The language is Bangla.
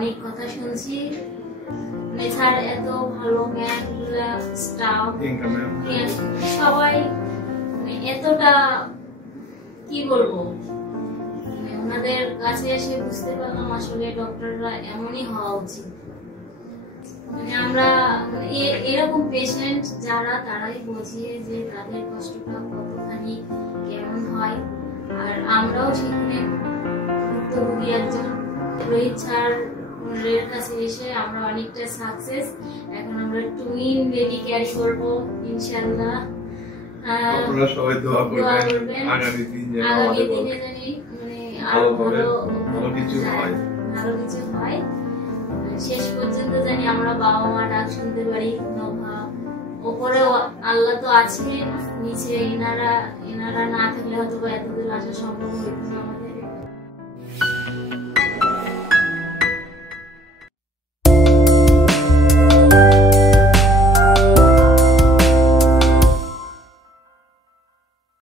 অনেক কথা শুনছি, মানে স্যার এত ভালো ম্যাম, স্টাফ সবাই এতটা কি বলবো, ওনাদের কাছে এসে বুঝতে পারলাম আসলে ডক্টররা এমনই হওয়া উচিত। মানে আমরা এরকম পেশেন্ট যারা, তারাই বোঝে যে তাদের কষ্টটা কতখানি কেমন হয়। আর আমরাও সেখানে ভুক্তভোগী একজন। রোহিত স্যার এর কাছে এসে আমরা অনেকটা সাকসেস। এখন আমরা টুইন বেবি ক্যারি করব ইনশাআল্লাহ। আপনারা সবাই দোয়া করবেন আগামী দিনে জানি মানে আরো ভালো কিছু হয়। শেষ পর্যন্ত জানি আমরা বাবা মা ডাক শুনতে পারি। ওপরে আল্লাহ তো আছে, নিচে এনারা না থাকলে হয়তো এতদূর আসা সম্ভব হইতো না।